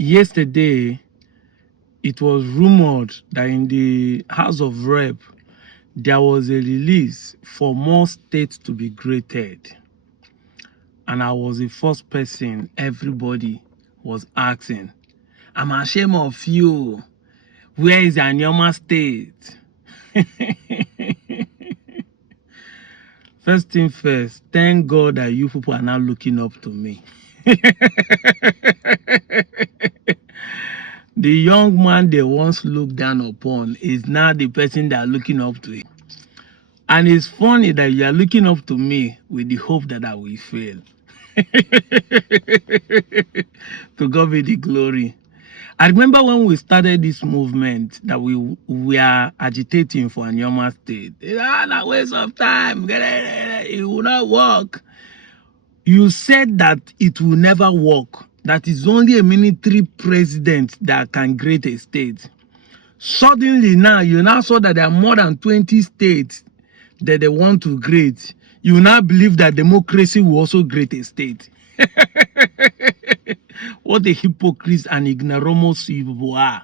Yesterday, it was rumored that in the House of Rep, there was a release for more states to be created. And I was the first person everybody was asking, I'm ashamed of you. Where is Anioma state? First thing first, thank God that you people are now looking up to me. The young man they once looked down upon is now the person they are looking up to. And it's funny that you are looking up to me with the hope that I will fail. To God be the glory. I remember when we started this movement that we are agitating for Anioma state. It's a waste of time. It will not work. You said that it will never work. That is only a military president that can create a state. Suddenly now, you now saw that there are more than 20 states that they want to create. You now believe that democracy will also create a state. What a hypocrite and ignoramus you are.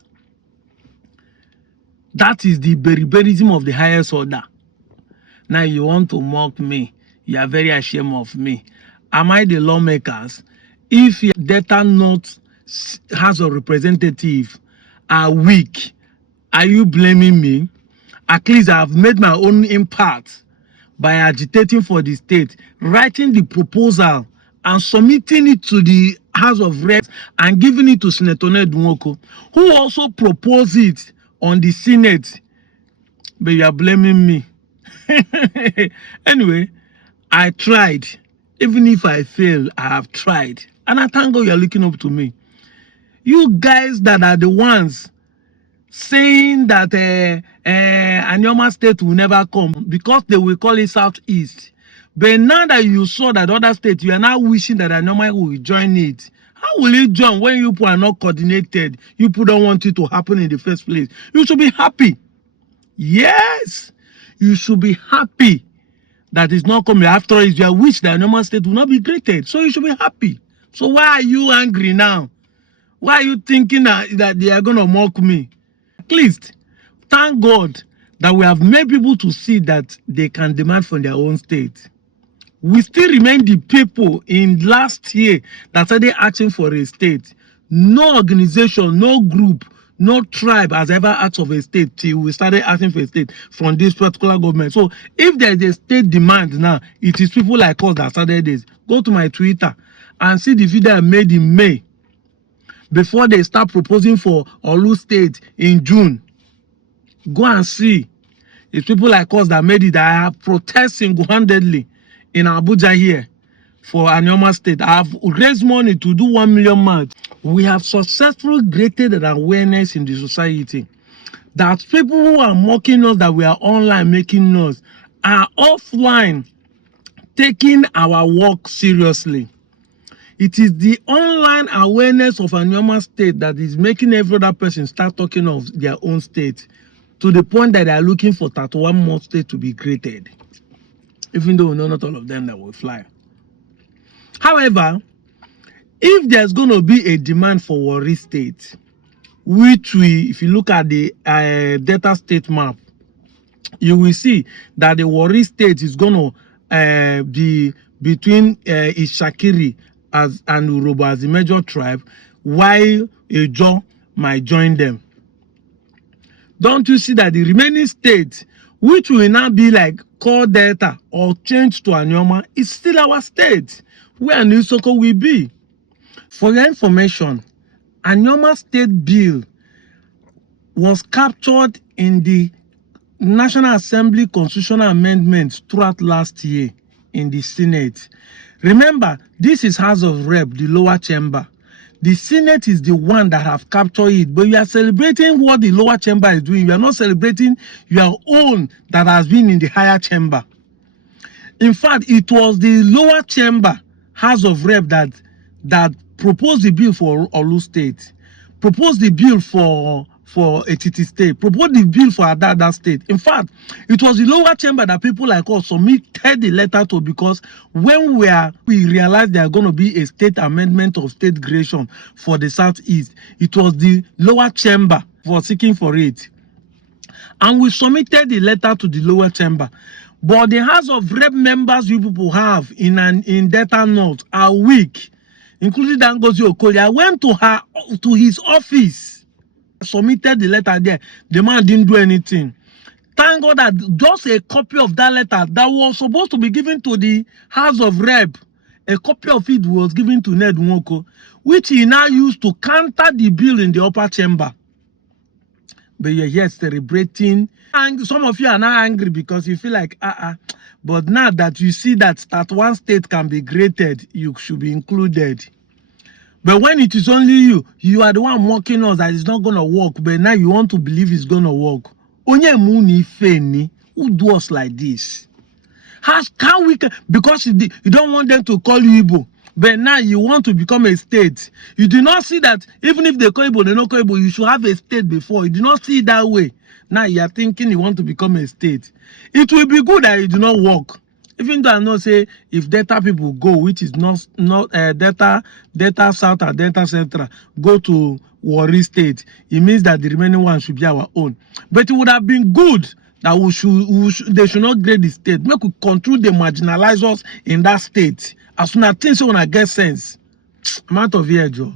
That is the barbarism of the highest order. Now you want to mock me. You are very ashamed of me. Am I the lawmakers? If your data note House of Representatives are weak, are you blaming me? At least I have made my own impact by agitating for the state, writing the proposal and submitting it to the House of Reps and giving it to Senator Nedwoko, who also proposed it on the Senate. But you are blaming me. Anyway, I tried. Even if I fail, I have tried. And I thank God you are looking up to me. You guys that are the ones saying that Anioma state will never come because they will call it Southeast. But now that you saw that other states, you are now wishing that Anioma will join it. How will it join when you people are not coordinated? You people don't want it to happen in the first place. You should be happy. Yes, you should be happy that it's not coming. After all, it's your wish that Anioma state will not be created. So you should be happy. So why are you angry now? Why are you thinking that they are going to mock me? At least, thank God that we have made people to see that they can demand from their own state. We still remain the people in last year that started asking for a state. No organization, no group, no tribe has ever asked of a state till we started asking for a state from this particular government. So if there is a state demand now, it is people like us that started this. Go to my Twitter and see the video I made in May before they start proposing for Olu State in June. Go and see. It's people like us that made it, that are protesting single-handedly in Abuja here for Anioma State. I have raised money to do 1 million march. We have successfully created an awareness in the society that people who are mocking us, that we are online making noise, are offline taking our work seriously. It is the online awareness of Anioma state that is making every other person start talking of their own state, to the point that they are looking for 31 more states to be created, even though we know not all of them that will fly. However, if there's going to be a demand for Warri State, which if you look at the data state map, you will see that the Warri State is going to be between Ishakiri and Urobo as the major tribe, while Ejo might join them. Don't you see that the remaining states, which will now be like core Delta or change to Anioma, is still our state, where Nisoko will be. For your information, Anioma state bill was captured in the National Assembly constitutional amendments throughout last year in the Senate. Remember, this is House of Rep, the lower chamber. The Senate is the one that have captured it, but you are celebrating what the lower chamber is doing. You are not celebrating your own that has been in the higher chamber. In fact, it was the lower chamber, House of Rep, that proposed the bill for Olu State, proposed the bill for for Etiti State, proposed the bill for Adada State. In fact, it was the lower chamber that people like us submitted the letter to, because when we realized there are going to be a state amendment of state creation for the Southeast, it was the lower chamber for seeking for it. And we submitted the letter to the lower chamber. But the House of Rep members you people have in Delta North are weak, including Dangozi Okoye. I went to his office, submitted the letter there. The man didn't do anything. Thank God that just a copy of that letter that was supposed to be given to the House of Rep, a copy of it was given to Ned Nwoko, which he now used to counter the bill in the upper chamber. But you're here celebrating. And some of you are now angry because you feel like, but now that you see that one state can be created, you should be included. But when it is only you are the one mocking us that it's not going to work, but now you want to believe it's going to work. Onye muni feni, who do us like this? How we can, because you don't want them to call you Igbo, but now you want to become a state. You do not see that even if they call Igbo, they don't call Igbo, you should have a state before. You do not see it that way. Now you are thinking you want to become a state. It will be good that it do not work. Even though I know say if Delta people go, which is not Delta South and Delta Central, go to Warri State, it means that the remaining one should be our own. But it would have been good that they should not grade the state. Make we control the marginalizers in that state. As soon as things want to get sense, I'm out of here, Joe.